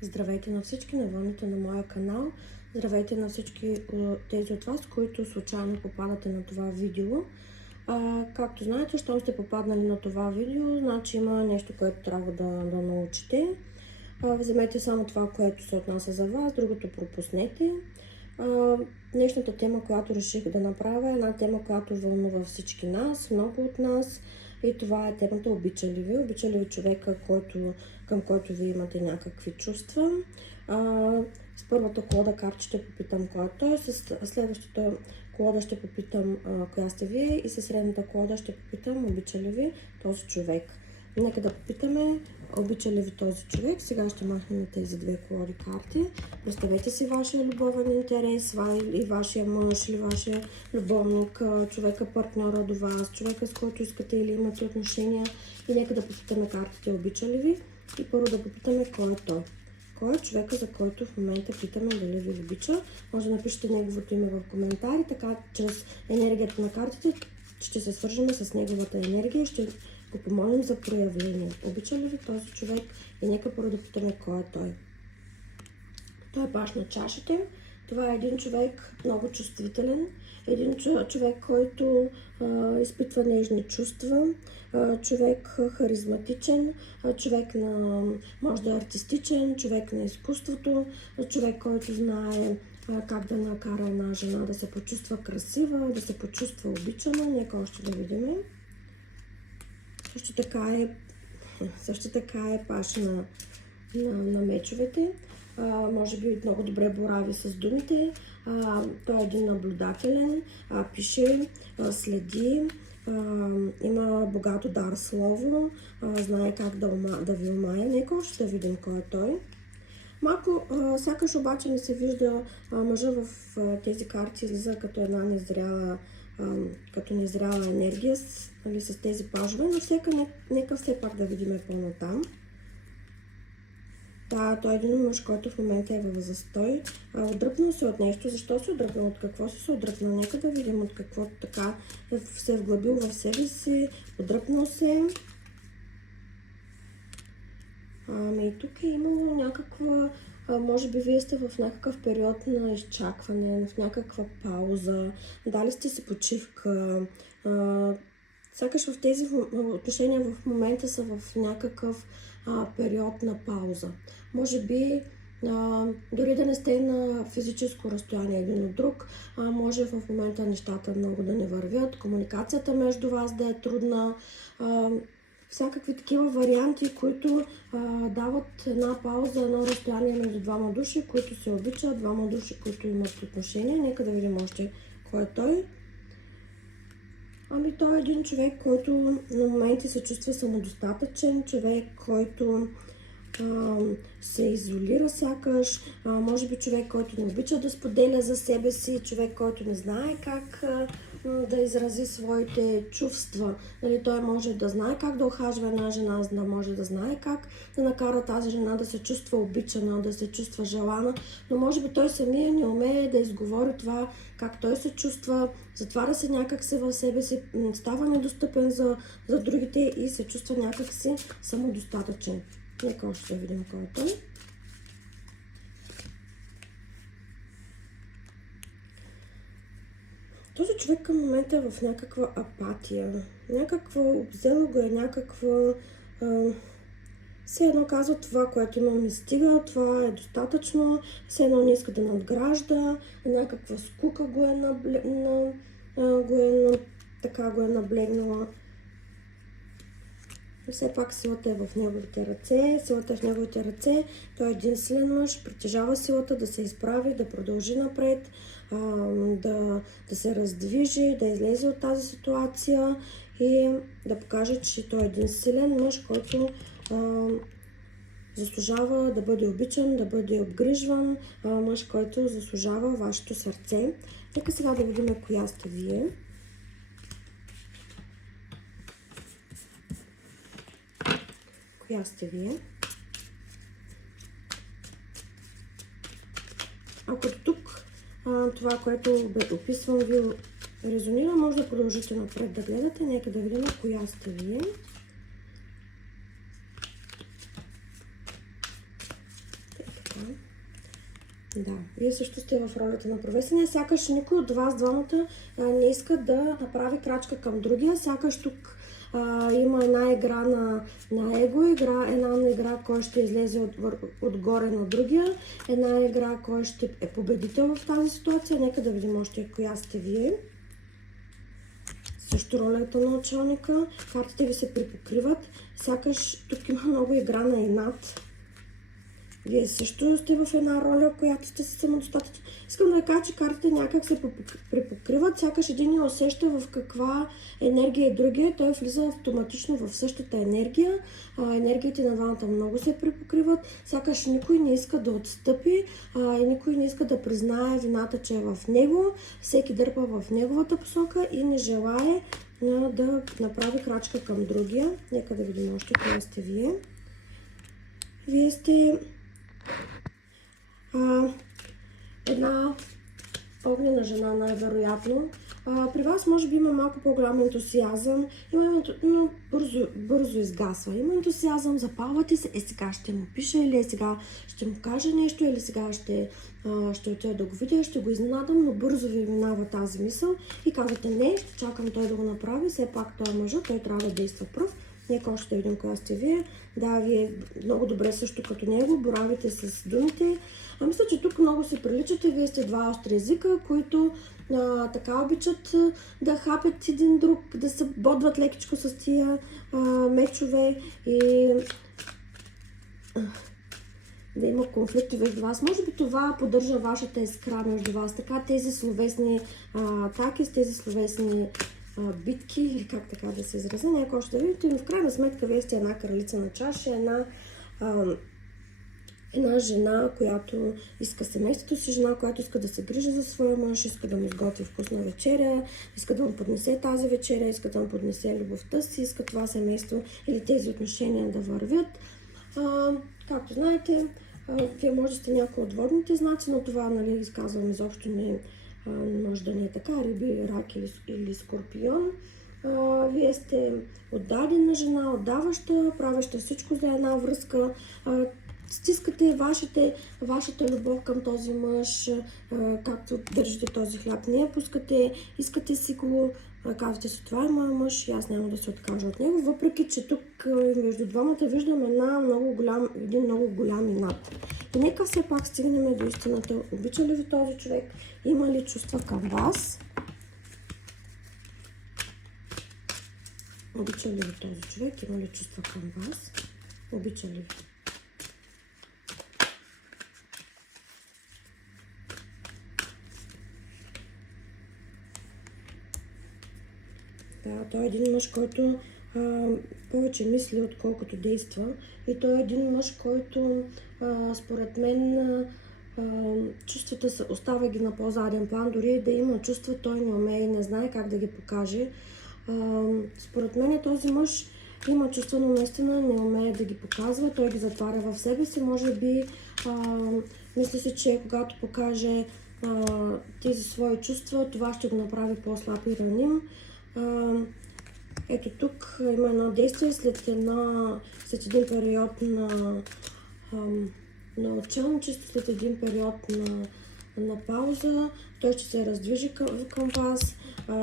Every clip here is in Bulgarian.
Здравейте на всички на вълните на моя канал. Здравейте на всички тези от вас, които случайно попадате на това видео. Както знаете, щом сте попаднали на това видео, значи има нещо, което трябва да научите. Вземете само това, което се отнася за вас, другото пропуснете. Днешната тема, която реших да направя, е една тема, която вълнува всички нас, много от нас. И това е темата обича ли ви? Обича ли ви човека, към който ви имате някакви чувства? С първата колода карта ще попитам кой е той, с следващата колода ще попитам коя сте вие и със средната колода ще попитам обича ли ви този човек. Нека да попитаме обича ли ви този човек. Сега ще махнем тези две колоди карти. Представете си вашия любовен интерес, или вашия мъж, или вашия любовник, човека партньора до вас, човека с който искате или имате отношения. И нека да попитаме картите обича ли ви. И първо да попитаме кой е той. Кой е човека, за който в момента питаме дали ви обича. Може да напишете неговото име в коментари, така чрез енергията на картите ще се свържем с неговата енергия и ще го помолим за проявление. Обича ли ви този човек? И нека първо да питаме кой е той. Той е паш на чашите. Това е един човек много чувствителен. Един човек, който изпитва нежни чувства. Човек харизматичен. Човек може да е артистичен. Човек на изкуството. Човек, който знае как да накара една жена да се почувства красива, да се почувства обичана. Нека още да видим. Също така е паша на мечовете. Може би много добре борави с думите. Той е един наблюдателен, пише, следи, има богато дар слово, знае как да ви умая. Нека още да видим кой е той. Малко, сякаш обаче не се вижда мъжа в тези карти, излиза като една незряла енергия с тези пажове, но нека все пак да видим по-натам. Да, той е един мъж, който в момента е в застой. Отдръпнал се от нещо. Защо се отдръпнал? От какво се отдръпнал? Нека да видим от какво така се е вглъбил в себе си. Отдръпнал се. И тук е имало някаква... може би вие сте в някакъв период на изчакване, в някаква пауза. Дали сте си почивка. Сякаш в тези отношения в момента са в някакъв период на пауза. Може би дори да не сте на физическо разстояние един от друг, може в момента нещата много да не вървят, комуникацията между вас да е трудна, всякакви такива варианти, които дават една пауза, едно разстояние между двама души, които се обичат, двама души, които имат отношения. Нека да видим още кой е той. Той е един човек, който на моменти се чувства самодостатъчен, човек, който се изолира сякаш, може би човек, който не обича да споделя за себе си, човек, който не знае как да изрази своите чувства. Той може да знае как да ухажва една жена, за да може да знае как да накара тази жена да се чувства обичана, да се чувства желана, но може би той самия не умее да изговори това, как той се чувства, затваря се някакси в себе си, става недостъпен за другите и се чувства някакси самодостатъчен. Нека още да видим кой е той. Този човек към момента е в някаква апатия. Взела го е някаква... все едно казва това, което има ми стига, това е достатъчно, все едно не иска да надгражда, някаква скука го е наблегнала. Все пак силата е в неговите ръце, той е един силен мъж, притежава силата да се изправи, да продължи напред, да се раздвижи, да излезе от тази ситуация и да покаже, че той е един силен мъж, който заслужава да бъде обичан, да бъде обгрижван, мъж, който заслужава вашето сърце. Нека сега да видим коя сте вие. Коя сте вие? Ако тук това, което описвам, ви резонира, може да продължите напред да гледате. Нека да видим коя сте вие. Да, вие също сте в ролята на провесения. Сякаш никой от вас двамата не иска да направи крачка към другия. Сякаш тук има една игра на его, една игра, кой ще излезе отгоре на другия, една игра, кой ще е победител в тази ситуация. Нека да видим още коя сте вие. Също ролята на началника. Картите ви се припокриват. Сякаш тук има много игра на инат. Вие също сте в една роля, която сте си самодостатъчни. Искам да ви кажа, че картите някак се припокриват. Сякаш един я усеща в каква енергия е другия. Той влиза автоматично в същата енергия. Енергиите на двамата много се припокриват. Сякаш никой не иска да отстъпи и никой не иска да признае вината, че е в него. Всеки дърпа в неговата посока и не желае да направи крачка към другия. Нека да видим още коя сте вие. Вие сте една огнена жена, най-вероятно. При вас може би има малко по-голям ентусиазъм, но бързо изгасва. Има ентусиазъм, запалвате се, сега ще му пиша, или сега ще му кажа нещо, или сега ще отида да го видя, ще го изненадам, но бързо ви минава тази мисъл и казвате не, ще чакам той да го направи, все пак той е мъжът, той трябва да действа пръв. Нека още да видим коя сте вие. Да, вие много добре също като него, боравите с думите. Мисля, че тук много се приличате. Вие сте два остри езика, които така обичат да хапят един друг, да се бодват лекичко с тия мечове и да има конфликти между вас. Може би това поддържа вашата искра между вас. Така тези словесни атаки, с тези словесни битки, или как така да се изразя, някой още да видите, но в крайна сметка вие сте една кралица на чаша, една жена, която иска семейството си, жена, която иска да се грижи за своя мъж, иска да му изготви вкусна вечеря, иска да му поднесе тази вечеря, иска да му поднесе любовта си, иска това семейство или тези отношения да вървят. Както знаете, вие може да сте някои от водните знаци, но това, нали, изказвам изобщо не може да не е така, риби, рак или скорпион. Вие сте отдадена жена, отдаваща, правеща всичко за една връзка. Стискате вашата любов към този мъж, както държите този хляб, не я пускате, искате си го, казвате си, това е моя мъж и аз няма да се откажа от него, въпреки че тук между двамата виждам един много голям инат. И нека все пак стигнем до истината. Обича ли ви този човек? Има ли чувства към вас? Обича ли ви този човек? Има ли чувства към вас? Обича ли ви? Да, той е един мъж, който повече мисли, отколкото действа. И той е един мъж, който според мен чувствата остава ги на по-заден план. Дори да има чувства, той не умее и не знае как да ги покаже. Според мен този мъж има чувства, но наистина не умее да ги показва. Той ги затваря в себе си. Може би мисля си, че когато покаже тези свои чувства, това ще го направи по-слаб и раним. Ето тук има едно действие след един период на отчелничество, след един период на пауза. Той ще се раздвижи към вас,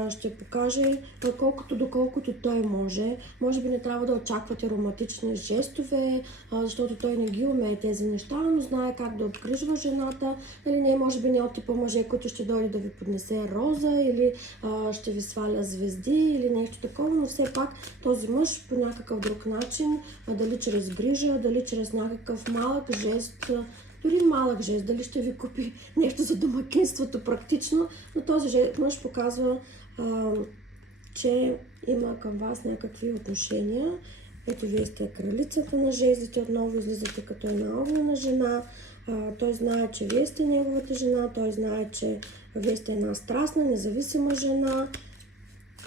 ще покаже доколкото той може. Може би не трябва да очаквате романтични жестове, защото той не ги умее тези неща, но знае как да обгрижва жената. Нали, не, може би не от типа мъже, който ще дойде да ви поднесе роза или ще ви сваля звезди или нещо такова, но все пак този мъж по някакъв друг начин, дали чрез грижа, дали чрез някакъв малък жест, дори малък жест, дали ще ви купи нещо за домакинството практично, но този мъж показва, че има към вас някакви отношения. Ето вие сте кралицата на жезлите, отново излизате като една огнена жена. Той знае, че вие сте неговата жена, той знае, че вие сте една страстна, независима жена.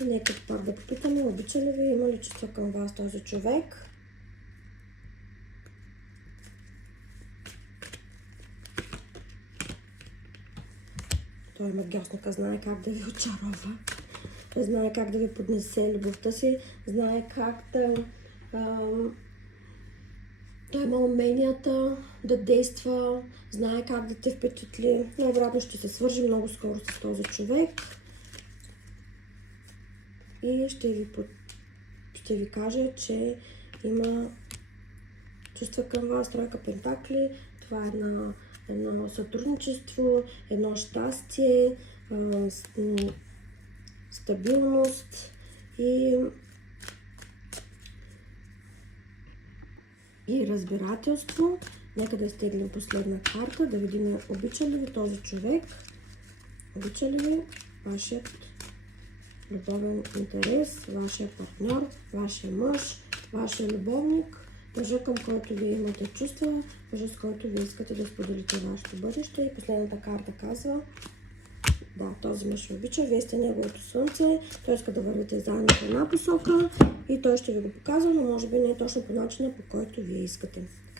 И нека пак да попитаме, обича ли ви, има ли чувства към вас този човек? Той магиосника знае как да ви очарова, знае как да ви поднесе любовта си, знае как Той има уменията да действа, знае как да те впечатли. Най-вероятно ще се свържи много скоро с този човек. И ще ви кажа, че има чувства към вас, тройка пентакли. Това е едно сътрудничество, едно щастие, стабилност и разбирателство. Нека да изтеглим последна карта, да видим обича ли ви този човек, обича ли ви вашият любовен интерес, вашия партньор, вашия мъж, вашия любовник, мъжа, към който вие имате чувства, мъжа, с който вие искате да споделите вашето бъдеще. И последната карта казва: да, този мъж ви обича, вие сте неговото слънце, той иска да вървите заедно в една посока и той ще ви го показва, но може би не е точно по начина, по който вие искате.